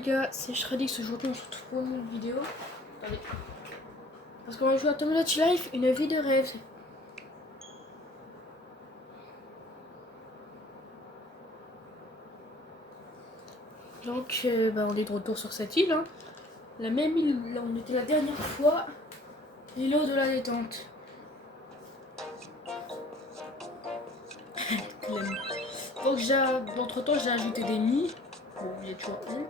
les gars, c'est Shradix, aujourd'hui on se retrouve pour une nouvelle vidéo. Attendez. Parce qu'on va jouer à Tomodachi Life, une vie de rêve. Donc on est de retour sur cette île. Hein. La même île où on était la dernière fois. L'îlot de la détente. Donc entre temps j'ai ajouté des nids. Bon, il y a toujours eu.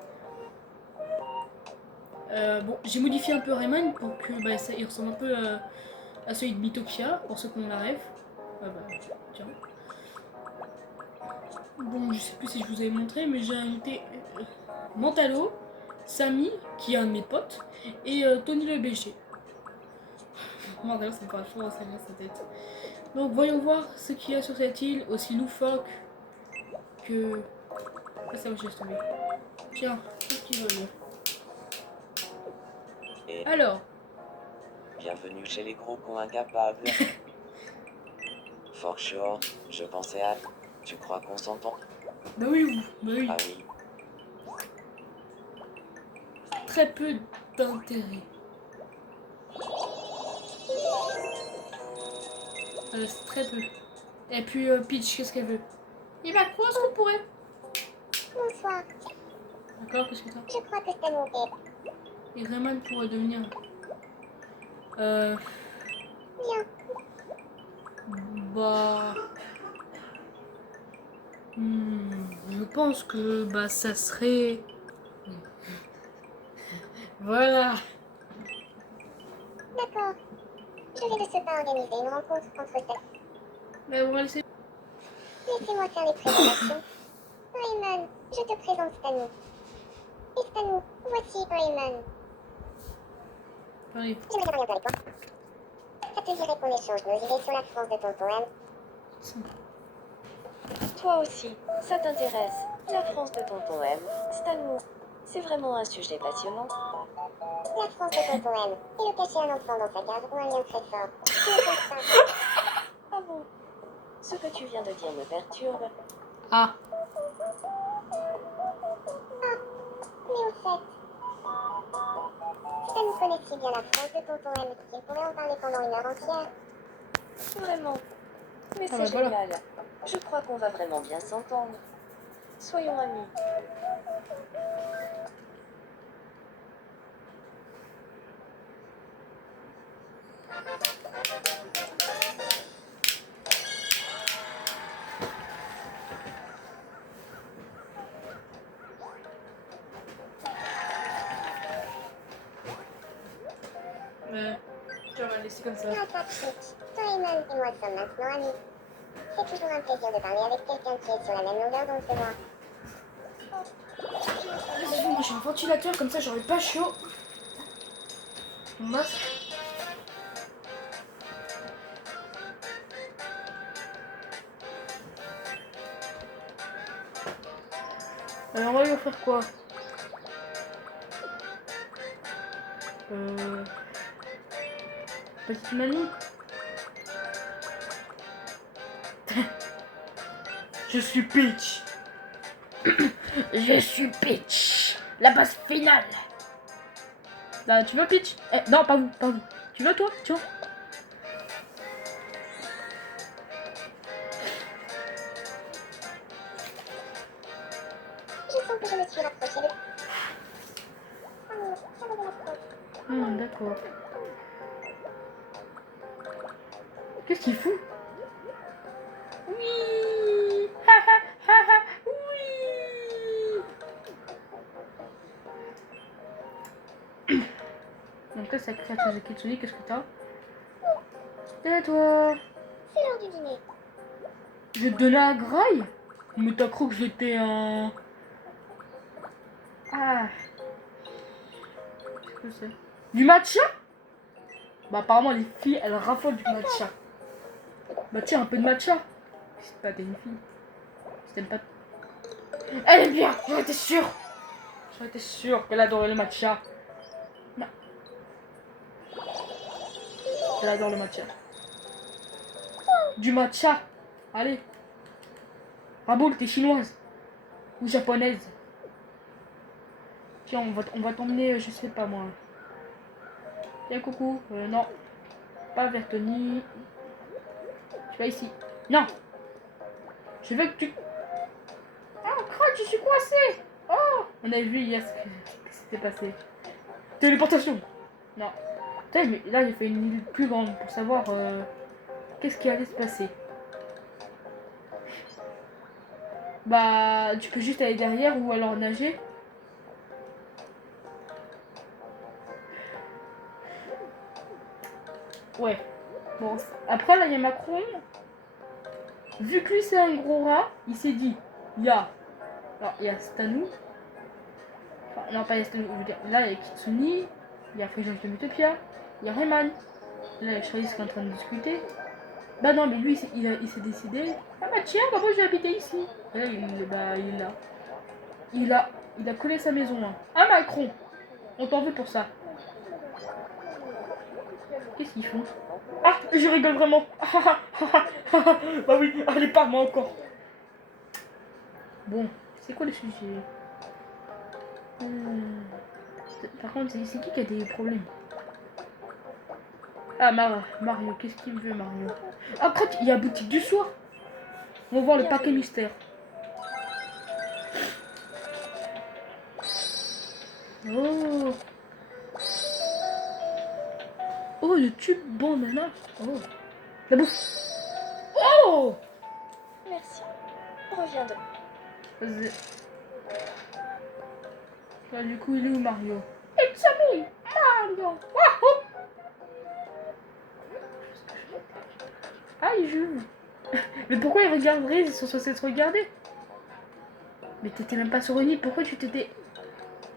Bon, j'ai modifié un peu Rayman pour que ça il ressemble un peu à celui de Mythopia, pour ceux qui ont la rêve. Ah bah, tiens. Bon, je sais plus si je vous avais montré, mais j'ai invité Mantalo, Samy, qui est un de mes potes, et Tony le Bécher. Mantalo, c'est pas chaud, c'est bien sa tête. Donc, voyons voir ce qu'il y a sur cette île, aussi loufoque que... Ah, ça va, je laisse tomber. Tiens, qu'est-ce qu'il veut, Et alors, bienvenue chez les gros cons incapables. For sure, je pensais à... Tu crois qu'on s'entend? bah oui, bah oui. Ah oui, Très peu d'intérêt. C'est très peu. Et puis Peach, qu'est-ce qu'elle veut? Et bah quoi, est-ce qu'on pourrait? Bonsoir, D'accord, qu'est-ce que t'as? je crois que c'est monté. Et Rayman pourrait devenir... Bien, Bah... je pense que ça serait... Voilà. d'accord. Je vais de ce pas organiser une rencontre entre têtes. Mais on va laisser... Laissez-moi faire les présentations. Rayman, je te présente Stanou. Et Stanou, voici Rayman. Allez. J'aimerais bien regarder avec toi. Ça te dirait qu'on échange nos idées sur la France de ton poème? Toi aussi, ça t'intéresse. La France de ton poème, Stanou. C'est vraiment un sujet passionnant. La France de ton poème. Et le cacher un enfant dans sa cave ont un lien très fort. Tu ne penses pas? Ah bon? Ce que tu viens de dire me perturbe. Ah. Mais au fait, Stanou connaît si bien la France de ton poème qu'il pourrait en parler pendant une heure entière. Vraiment. Mais Ah c'est bah voilà. génial. Je crois qu'on va vraiment bien s'entendre. Soyons amis. Tu vas laisser comme ça. Non, pas de suite. Rayman et moi sommes maintenant amis. C'est toujours un plaisir de parler avec quelqu'un qui est sur la même longueur d'onde que moi. Moi j'ai un ventilateur, comme ça j'aurais pas chaud. Mon masque. Alors on va lui faire quoi? Petite mamie. Je suis Peach. Je suis Peach. La base finale. Là, tu veux Peach? Non, pas vous, pas vous. Tu veux toi? Tiens. Je sens que je me suis rapprochée de... Oh, ça me dérange trop. D'accord. Qu'est-ce qu'il fout? Oui. Ha ha ha ha. Oui. Donc là, c'est la créature de Kitsune. Qu'est-ce que t'as? Tais-toi. C'est l'heure du dîner. Je vais te donner un graille? Mais t'as cru que j'étais un... Ah. Qu'est-ce que c'est? Du matcha? Bah apparemment les filles elles raffolent du matcha. Bah tiens un peu de matcha. C'est pas t'es une fille. Si t'aimes pas... Elle aime bien. J'en étais sûre. J'en étais sûre qu'elle adorait le matcha. Non. Elle adore le matcha. Du matcha. Allez. Raboul, t'es chinoise. Ou japonaise. Tiens, on va t'emmener, je sais pas moi. Tiens, coucou. Non. Pas vers Tony. Tu vas ici. Non. Je veux que tu... Oh, crotte, je suis coincée. Oh. On a vu hier ce qui s'était passé. Téléportation. Non. Putain, mais là, j'ai fait une île plus grande pour savoir qu'est-ce qui allait se passer. Bah, tu peux juste aller derrière ou alors nager. Ouais. Bon, après, là, il y a Macron. Vu que lui, c'est un gros rat, il s'est dit, il y a... Alors, il y a Stanou. Enfin, non, pas Stanou, je veux dire, là, il y a Kitsune, il y a Frigent de Utopia, il y a Rayman. Là, il y a Charlie qui est en train de discuter. Bah non, mais lui, il s'est décidé. Ah bah tiens, bah moi, je vais habiter ici. Et là, il est là. Il a collé sa maison. Hein. Ah, Macron, on t'en veut pour ça. Qu'est-ce qu'ils font? Ah, je rigole vraiment. Bah oui, allez, pas moi encore. Bon, c'est quoi le sujet? Par contre, c'est qui a des problèmes? Ah, Mario, qu'est-ce qu'il veut, Mario? Ah, crotte, il y a boutique du soir. On va voir le paquet mystère. Oh. Oh, le tube bandana. Oh. La bouffe. Oh. Merci. Reviens de... Vas-y. Là, du coup, il est où, Mario? It's me, Mario. Wahoo. Ah, il joue. Mais pourquoi ils regarderaient? Ils sont censés te regarder. Mais t'étais même pas sur une île. Pourquoi tu t'étais...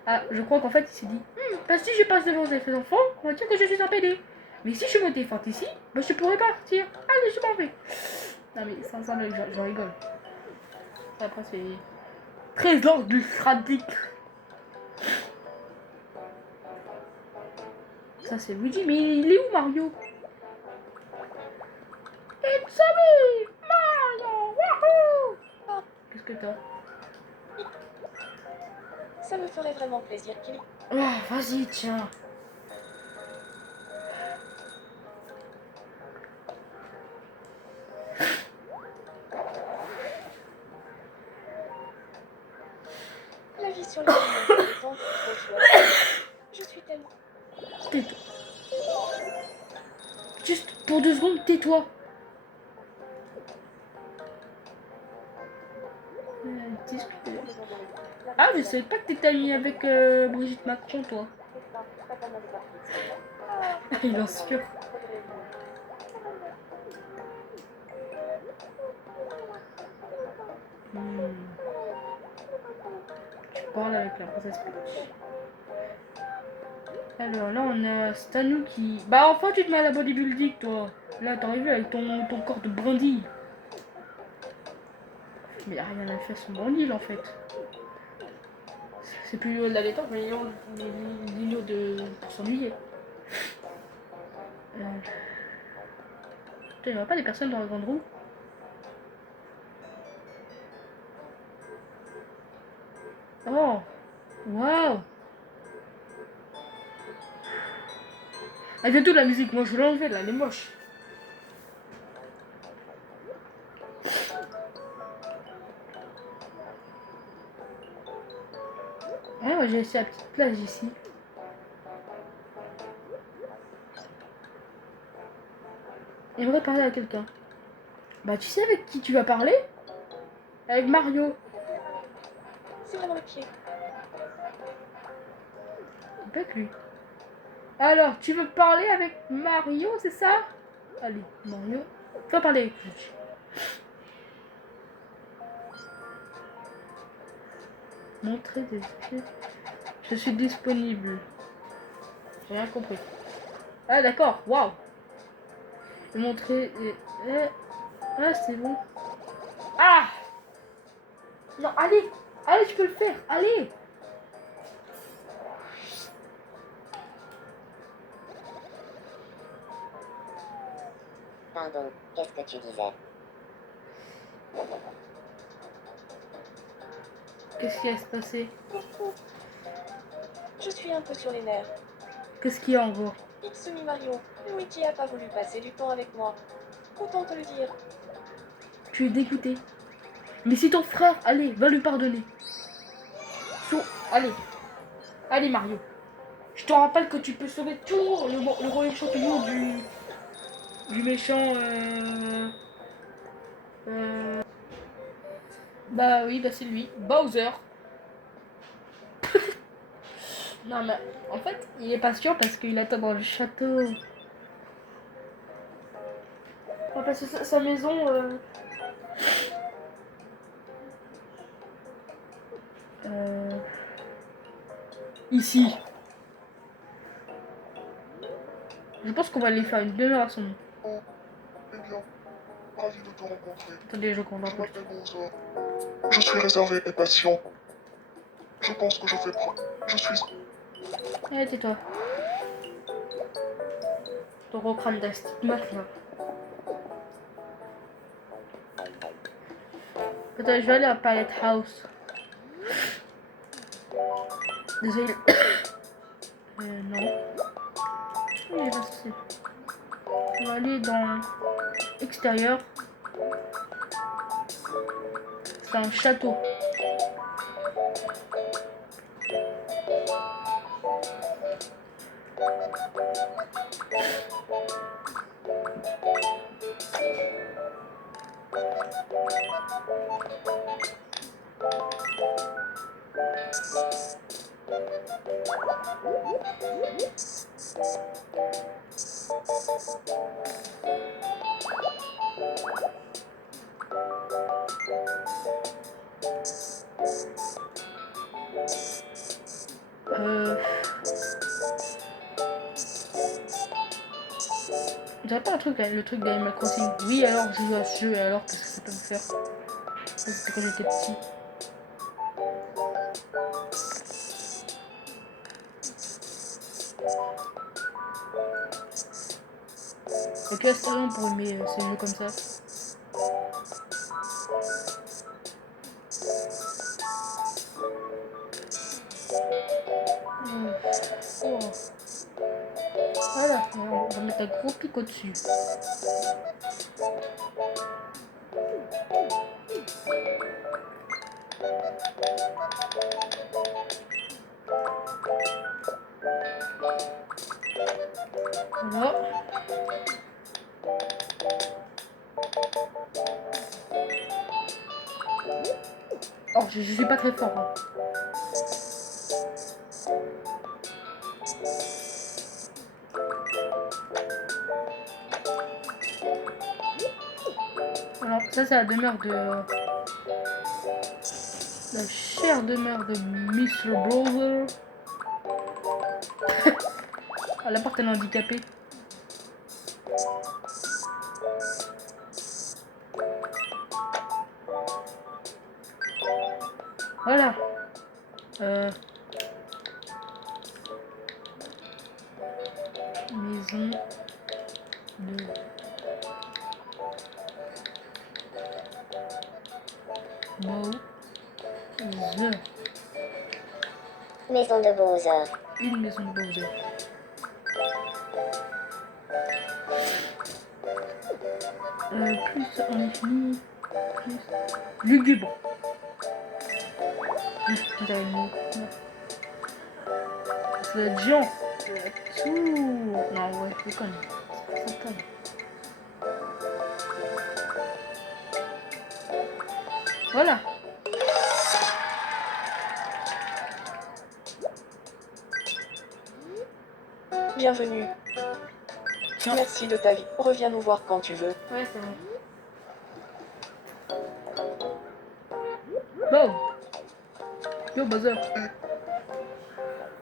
Ah, je crois qu'en fait, il s'est dit... Bah si je passe devant les enfants, on va dire que je suis un PD. Mais si je me défends ici, bah je pourrais partir. Allez, je m'en vais. Non mais sans ça, je rigole. Ça, après, c'est... Trésor du Shradic. Ça, c'est Luigi. Mais il est où, Mario? It's me, Mario. Wahoo. Qu'est-ce que t'as? Ça me ferait vraiment plaisir qu'il... Oh, vas-y, tiens. La vie sur le monde est tant trop chouette. Je suis tellement... Tais-toi. Juste pour 2 secondes, tais-toi. Discuter. Ah, je savais pas que t'étais ami avec Brigitte Macron, toi. Il inspire. Tu parles avec la princesse Peach. Alors là, on a Stanou qui... Bah enfin, tu te mets à la bodybuilding, toi. Là, t'as vu avec ton corps de brindille. Mais il a rien à faire son brindille, en fait. C'est plus de la détente, mais l'îlot pour s'ennuyer. Putain, il n'y aura pas des personnes dans la grande roue? Oh! Waouh! Elle vient tout la musique, moi je veux l'enlever là, elle est moche. Ouais, moi j'ai laissé la petite plage ici. J'aimerais parler à quelqu'un. Bah tu sais avec qui tu vas parler? Avec Mario. C'est vraiment le pied. Pas que lui. Alors, tu veux parler avec Mario, c'est ça? Allez, Mario. Faut parler avec lui. Montrer des pieds. Je suis disponible. J'ai rien compris. Ah d'accord, waouh. Montrer... Ah, c'est bon. Ah! Non, allez! Allez, tu peux le faire! Allez! Pardon, qu'est-ce que tu disais? Qu'est-ce qui va se passer? Je suis un peu sur les nerfs. Qu'est-ce qu'il y a en gros? Itsumi Mario, Luigi a pas voulu passer du temps avec moi. Autant te le dire. Tu es dégoûté. Mais si ton frère, allez, va lui pardonner. Allez. Allez Mario. Je te rappelle que tu peux sauver toujours le royaume champignon du méchant. Bah oui, bah c'est lui. Bowser. Non mais en fait, il est patient parce qu'il attend dans le château. Ouais, parce que sa maison. Ici. Je pense qu'on va aller faire une demi-heure à son nom. Oh, eh bien, ravi de te rencontrer. Attendez, je comprends Je pas. m'appelle Bowser. Je suis réservé et patient. Je pense que je fais preuve. Je suis... Allez, tais-toi. Ton gros crâne d'astigmate là. Attends, je vais aller à Palette House. Désolé. Non. Oui, là, c'est... On va aller dans extérieur. C'est un château. J'aurais pas un truc, le truc d'Animal Crossing. Oui, alors je joue à ce jeu, alors qu'est-ce que ça peut me faire? Ça, c'était quand j'étais petit. Et puis, c'est long pour aimer ces jeux comme ça. Oh. Voilà, on va mettre un gros pic au-dessus. Voilà. Oh, je suis pas très fort. Hein. Alors, ça, c'est la demeure de... La chère demeure de Mr. Bowser. Ah, la porte, elle est handicapée. Voilà. Maison de... Bowser. Maison de Bowser. Une maison de Bowser. Plus infini, plus lugubre. J'avais le mot. Ça doit être géant. Ça doit être tout. Non, ouais, je déconne. C'est pas taille. Voilà. Bienvenue. Tiens. Merci de ta vie. Reviens nous voir quand tu veux. Ouais, c'est vrai. Bon. Yo, Bowser.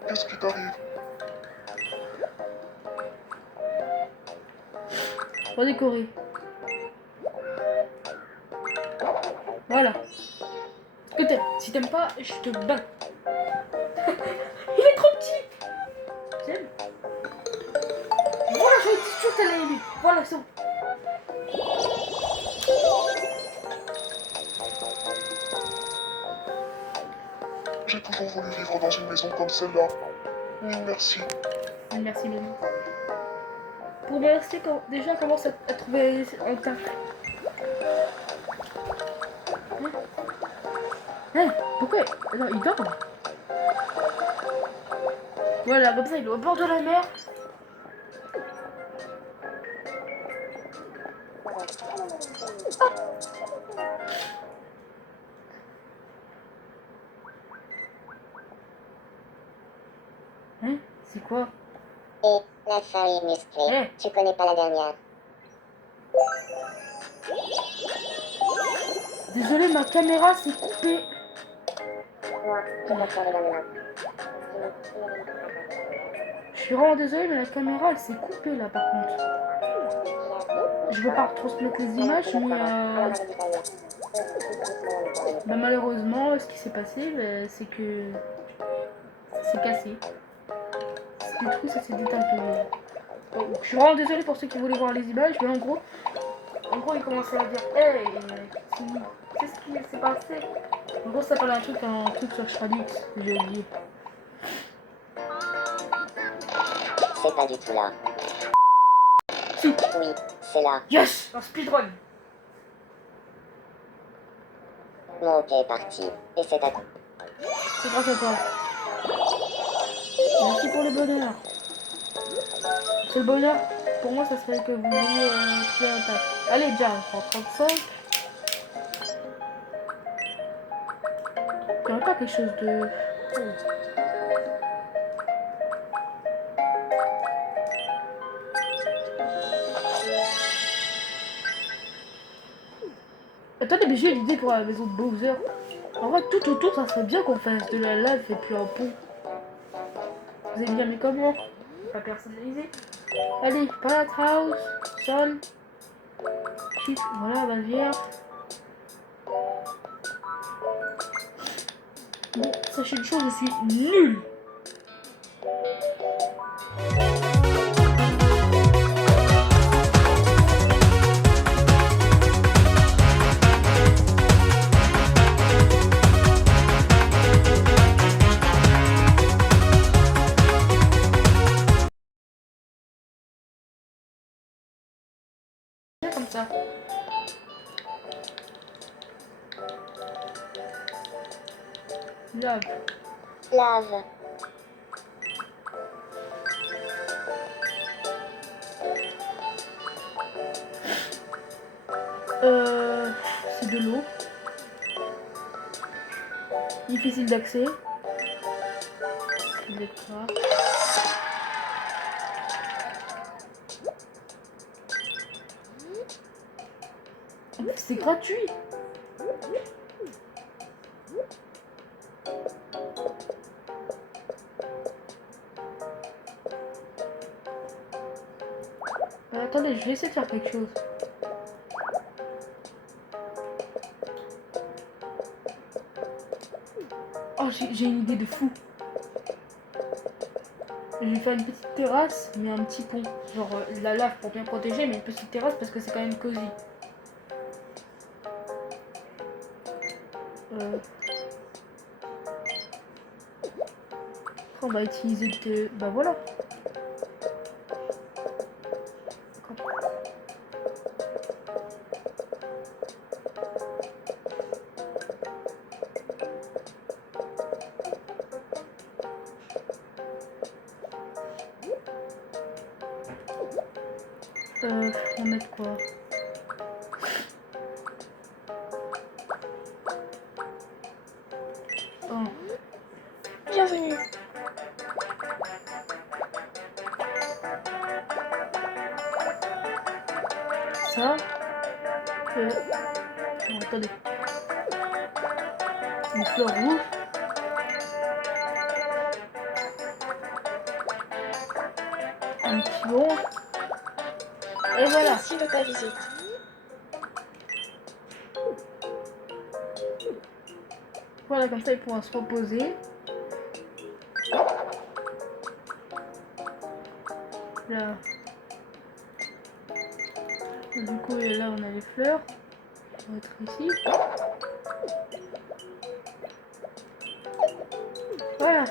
Qu'est-ce qui t'arrive? Redécorer. Voilà. Ce que t'aimes. Si t'aimes pas, je te bats. Il est trop petit. J'aime. Voilà, j'avais dit sûr que t'allais aimer. Voilà, c'est bon. J'ai toujours voulu vivre dans une maison comme celle-là. Merci. Merci maman. Pour me remercier, déjà commence à trouver un tas. Pourquoi? Non, il dort. Voilà, comme ça, il est au bord de la mer. Hein? C'est quoi? Et la feuille musclée. Tu connais pas la dernière. Désolé, ma caméra s'est coupée. Moi, je vais faire les mains. Je suis vraiment désolée, mais la caméra elle s'est coupée là par contre. Je veux pas retransmettre les images, mais bah, malheureusement, ce qui s'est passé, bah, c'est que ça s'est cassé. Du coup, ça s'est détalpé. Bon, je suis vraiment désolée pour ceux qui voulaient voir les images, mais en gros, il commençait à dire hey, c'est ce qui s'est passé. En gros, ça parlait un truc sur Shradix, que j'ai oublié. C'est pas du tout là. Si. Oui, c'est là. Yes, un speedrun. Mon ok est parti. Et c'est à... C'est grâce à toi. Merci pour le bonheur. C'est le bonheur. Pour moi, ça serait que vous ayez trouvé un tas. Allez, déjà, on prend 35. Il n'y aurait pas quelque chose de... Oh. Attendez, mais j'ai une idée pour la maison de Bowser. En vrai, tout autour, ça serait bien qu'on fasse de la lave et puis un pont. Vous avez bien mis comment? Pas personnalisé. Allez, Pallet House, sol. Voilà, Bavière. Bon, sachez une chose, je suis nul. Comme ça. Lave. Lave. C'est de l'eau. Difficile d'accès. D'accord. C'est gratuit. Attendez, je vais essayer de faire quelque chose. Oh, j'ai une idée de fou. Je vais faire une petite terrasse, mais un petit pont. Genre la lave pour bien protéger, mais une petite terrasse parce que c'est quand même cosy. On va utiliser de... Bah voilà. On va mettre quoi? Oh. Bienvenue. Ça. Non, attendez. Une fleur rouge. Un petit bon. Et voilà. Merci de ta visite. Voilà, comme ça il pourra se reposer. Là. Du coup, là on a les fleurs. On va être ici. Voilà.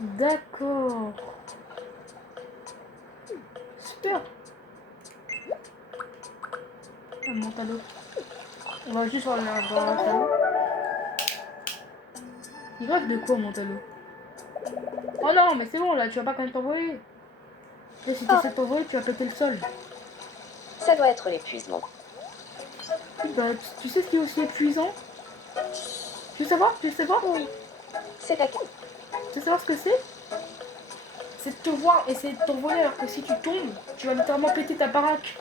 D'accord. Super. Ah, mon tableau. On va juste voir dans le tableau. Il rêve de quoi, mon tableau? Oh non, mais c'est bon, là, tu vas pas quand même t'envoyer. Là, si tu essaies de t'envoyer, tu vas péter le sol. Ça doit être l'épuisement. Bah, tu sais ce qui est aussi épuisant? Tu veux savoir? Tu veux savoir? Oui. C'est à Tu veux savoir ce que c'est? C'est de te voir essayer de t'envoler alors que si tu tombes, tu vas littéralement péter ta baraque.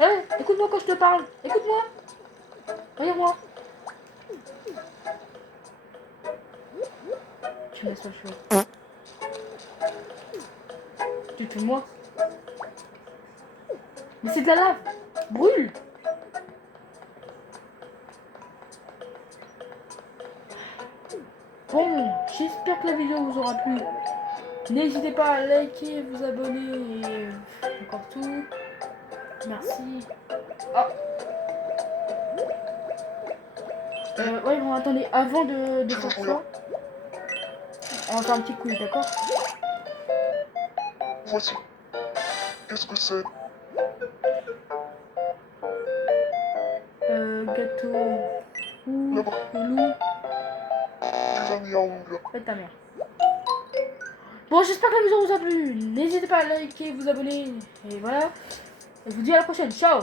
Hé, écoute-moi quand je te parle. Écoute-moi. Regarde-moi. Tu me laisses le cheveu. Tu te fous de moi. Mais c'est de la lave. Brûle. Bon, j'espère que la vidéo vous aura plu. N'hésitez pas à liker, vous abonner et encore tout. Merci. Ah. Ouais, bon, attendez, avant de faire ça, on va faire un petit quiz, d'accord? Voici. Qu'est-ce que c'est? Gâteau ou Là-bas. loup, Des amis à ongles. faites ta mère. Bon, j'espère que la vidéo vous a plu. N'hésitez pas à liker, vous abonner. Et voilà. Et je vous dis à la prochaine. Ciao!